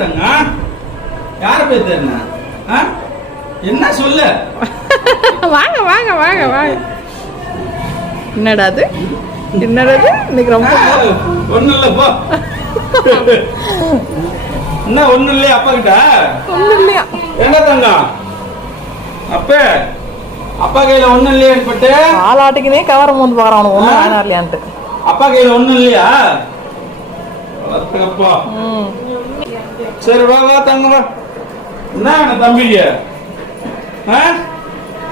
யாரு தங்க யார பேர் என்ன ஆ? என்ன சொல்லு? வாங்க வாங்க வாங்க வாங்க. என்னடா அது? என்னடா அது? இன்னைக்கு ரொம்ப ஒண்ணு இல்ல போ. என்ன ஒண்ணு இல்லையா அப்பா கிட்ட ஒன்றும் இல்லையா? என்ன தங்கம்? அப்பே அப்பா கையில ஒண்ணும் இல்லையான்னு பட்டு ஆளாட்டுக்குனே கவரம் வந்து ஒன்றும் ஆ? வேணாம் இல்லையான்ட்டு. அப்பா கையில ஒண்ணும் இல்லையா? ம். சரி வா வா தங்க வா. என்ன வேணும் தம்பிக்கு?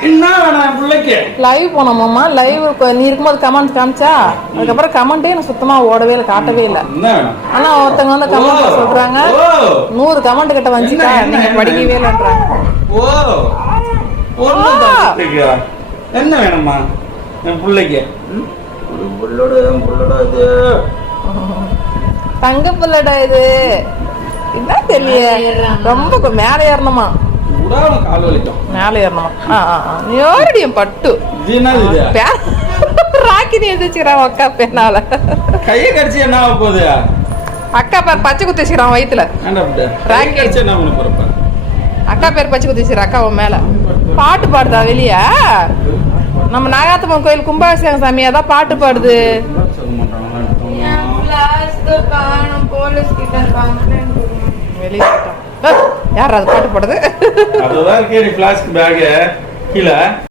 என்ன வேணும் பிள்ளைக்கு? லைவ் போனோமாம்மா லைவ் நீ இருக்கும்போது கமெண்ட் காமிச்சா அதுக்கப்புறம் கமெண்ட்டே எனக்கு சுத்தமா ஓடவே இல்லை காட்டவே இல்லை. என்ன வேணும்? ஆனா ஒருத்தவங்க வந்து கமெண்ட் சொல்றாங்க நூறு கமெண்ட் கிட்ட என்ன, நீங்க? படிக்கவே இல்லைன்றாங்க. ஓ என்ன வேணும்மா என் பிள்ளைக்கு? புள்ளோட புள்ளோட இது. தங்க பிள்ளடா இது. என்ன தெரியல ரொம்ப மேலே ஏறணுமா? விடாம கால் வலிக்கும். மேலே ஏறணுமா? ஆ ஆ ஆ. நீ ஓரடி என் பட்டு ராக்கி நீ எதிர்ச்சிக்கிறான் அக்கா பேனால. கையை கடிச்சு என்ன ஆக போகுது? அக்கா பேர் பச்சை குத்தி வச்சுக்கிறான் கை ராக்கி. கடிச்சு என்ன பண்ண போறப்ப? அக்கா பேர் பச்சை குத்தி வச்சுக்கிறா அக்கா உன் மேல. பாட்டு பாடுதா வெளிய? நம்ம நாகாத்தம்மன் கோயில் கும்பாபிஷேகம் சாமியா தான் பாட்டு பாடுது. மாட்டாங்களா வெளியே யார் அது பாட்டு பாடுது அதுதான் கேடி பிளாஸ்டிக் பேகு கீழே.